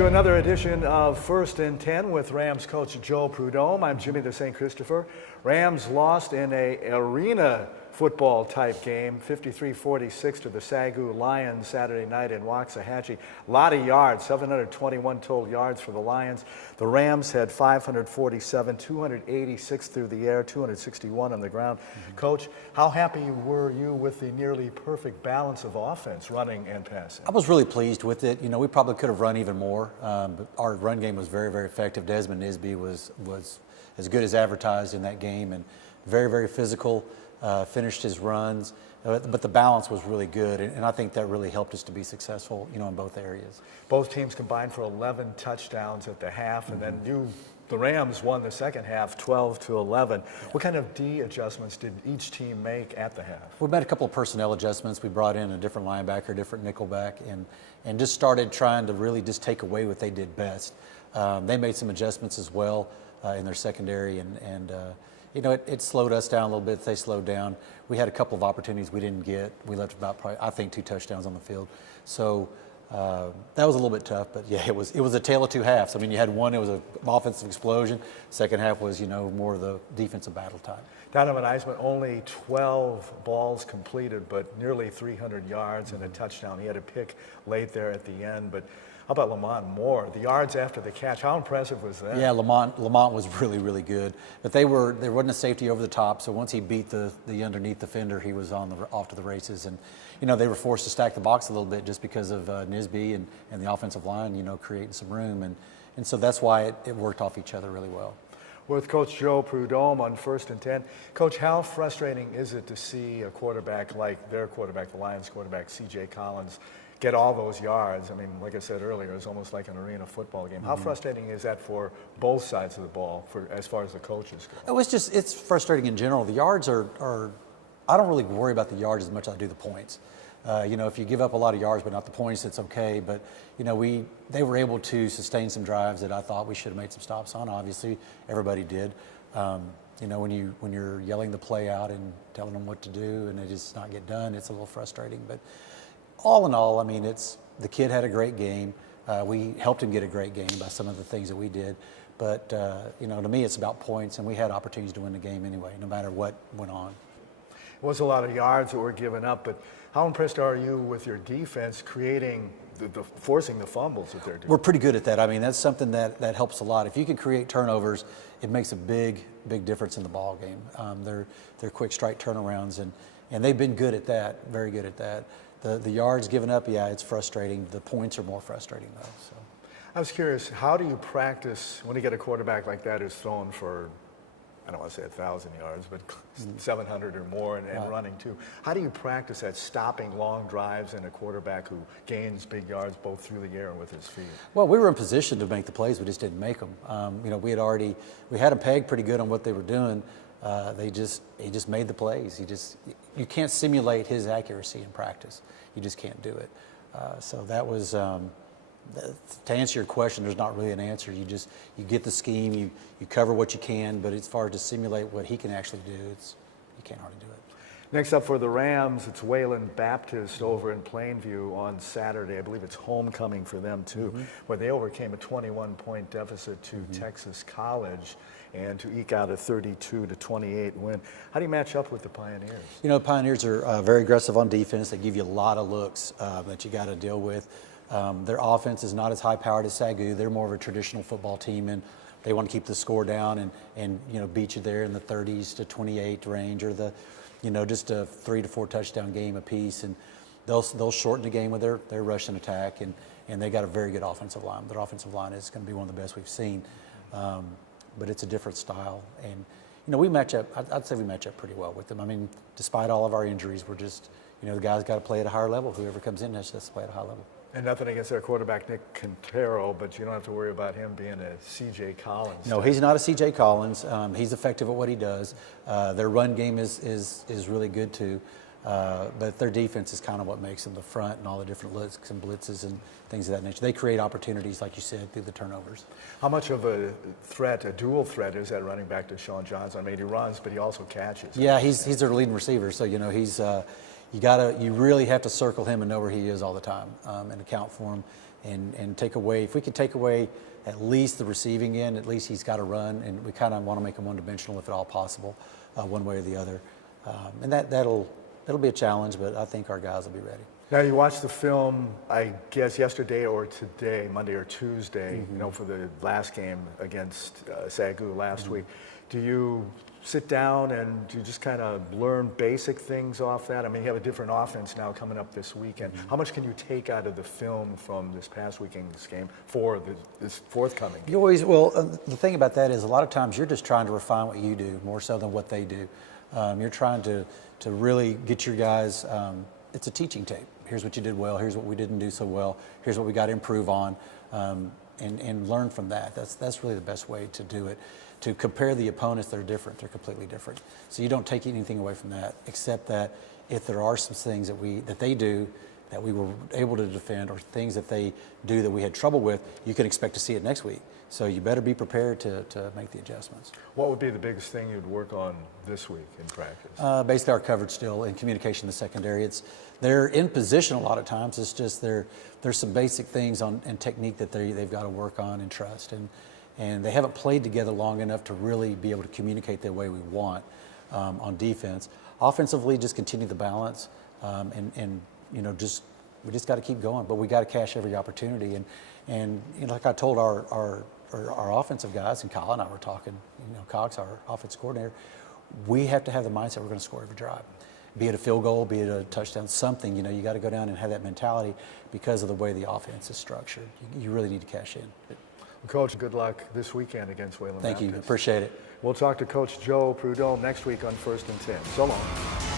to another edition of First and 10 with Rams coach Joe Prud'homme. I'm Jimmy the St. Christopher. Rams lost in a arena football type game, 53-46 to the Sagu Lions Saturday night in Waxahachie. A lot of yards, 721 total yards for the Lions. The Rams had 547, 286 through the air, 261 on the ground. Coach, how happy were you with the nearly perfect balance of offense, running and passing? I was really pleased with it. You know, we probably could have run even more, but our run game was very, very effective. Desmond Nisby was as good as advertised in that game, and very, very physical. Finished his runs, but the balance was really good, and I think that really helped us to be successful, you know, in both areas. Both teams combined for 11 touchdowns at the half, and then the Rams won the second half 12-11. What kind of D adjustments did each team make at the half? We made a couple of personnel adjustments. We brought in a different linebacker, different nickelback, and just started trying to really just take away what they did best. They made some adjustments as well in their secondary, and you know, it slowed us down a little bit. They slowed down. We had a couple of opportunities we didn't get. We left about probably, I think, 2 touchdowns on the field. So that was a little bit tough, but yeah, it was a tale of two halves. I mean, you had one, it was an offensive explosion. Second half was, you know, more of the defensive battle time. Donovan Eisman, only 12 balls completed, but nearly 300 yards and a touchdown. He had a pick late there at the end, but how about Lamont Moore? The yards after the catch, how impressive was that? Yeah, Lamont was really, really good. But there wasn't a safety over the top, so once he beat the underneath defender, he was off to the races. And, you know, they were forced to stack the box a little bit just because of Nisby and the offensive line, you know, creating some room. And so that's why it worked off each other really well. With Coach Joe Prud'homme on First and 10. Coach, how frustrating is it to see a quarterback like their quarterback, the Lions quarterback, C.J. Collins, get all those yards? I mean, like I said earlier, it's almost like an arena football game. How frustrating is that for both sides of the ball, as far as the coaches go? It's frustrating in general. The yards are I don't really worry about the yards as much as I do the points. You know, if you give up a lot of yards but not the points, it's okay. But, you know, they were able to sustain some drives that I thought we should have made some stops on. Obviously, everybody did. You know, when you're yelling the play out and telling them what to do and they just not get done, it's a little frustrating. But all in all, I mean, the kid had a great game. We helped him get a great game by some of the things that we did. But, you know, to me, it's about points, and we had opportunities to win the game anyway, no matter what went on. It was a lot of yards that were given up, but how impressed are you with your defense creating, forcing the fumbles that they're doing? We're pretty good at that. I mean, that's something that helps a lot. If you can create turnovers, it makes a big difference in the ball game. They're quick strike turnarounds, and they've been good at that, very good at that. The yards given up, yeah, it's frustrating. The points are more frustrating, though. So, I was curious, how do you practice when you get a quarterback like that who's thrown for, I don't want to say 1,000 yards, but 700 or more and running too? How do you practice that, stopping long drives and a quarterback who gains big yards both through the air and with his feet? Well, we were in position to make the plays. We just didn't make them. You know, we had them pegged pretty good on what they were doing. He just made the plays. You can't simulate his accuracy in practice. You just can't do it. So that was, to answer your question, there's not really an answer. You get the scheme, you cover what you can, but as far as to simulate what he can actually do, you can't hardly do it. Next up for the Rams, it's Wesleyan Baptist over in Plainview on Saturday. I believe it's homecoming for them too, where they overcame a 21-point deficit to Texas College and to eke out a 32-28 win. How do you match up with the Pioneers? You know, the Pioneers are very aggressive on defense. They give you a lot of looks that you got to deal with. Their offense is not as high-powered as Sagu. They're more of a traditional football team, and they want to keep the score down and you know, beat you there in the 30s to 28 range, or just a 3 to 4 touchdown game apiece. And they'll shorten the game with their rush and attack, and they got a very good offensive line. Their offensive line is going to be one of the best we've seen. But it's a different style, and you know, we match up. I'd say we match up pretty well with them. I mean, despite all of our injuries, we're just, you know, the guys got to play at a higher level. Whoever comes in has to play at a high level. And nothing against their quarterback, Nick Quintero, but you don't have to worry about him being a C.J. Collins. No, he's not a C.J. Collins. He's effective at what he does. Their run game is really good too. But their defense is kind of what makes them the front, and all the different looks and blitzes and things of that nature. They create opportunities, like you said, through the turnovers. How much of a threat, a dual threat, is that running back to Sean Johnson? I mean, he runs, but he also catches. Yeah, he's their leading receiver, so you know you really have to circle him and know where he is all the time and account for him. and take away, if we could take away at least the receiving end, at least he's got to run, and we kind of want to make him one-dimensional if at all possible, one way or the other. And that'll be a challenge, but I think our guys will be ready. Now, you watched the film, I guess, yesterday or today, Monday or Tuesday, you know, for the last game against Sagu last week. Do you sit down and do you just kind of learn basic things off that? I mean, you have a different offense now coming up this weekend. How much can you take out of the film from this past weekend's game for this forthcoming game? You always, well, the thing about that is a lot of times you're just trying to refine what you do more so than what they do. You're trying to really get your guys, it's a teaching tape. Here's what you did well, here's what we didn't do so well, here's what we got to improve on, and learn from that. That's really the best way to do it. To compare the opponents that are different, they're completely different. So you don't take anything away from that, except that if there are some things that they do that we were able to defend, or things that they do that we had trouble with, you can expect to see it next week. So you better be prepared to make the adjustments. What would be the biggest thing you'd work on this week in practice? Basically our coverage still and communication in the secondary. They're in position a lot of times. It's just there's some basic things and technique that they've got to work on and trust. And they haven't played together long enough to really be able to communicate the way we want on defense. Offensively, just continue the balance, and you know, we just got to keep going. But we got to cash every opportunity. And you know, like I told our offensive guys, and Kyle and I were talking. You know, Cox, our offensive coordinator, we have to have the mindset we're going to score every drive. Be it a field goal, be it a touchdown, something. You know, you got to go down and have that mentality because of the way the offense is structured. You really need to cash in. Coach, good luck this weekend against Wesleyan. Thank you. Appreciate it. We'll talk to Coach Joe Prud'homme next week on 1st and 10. So long.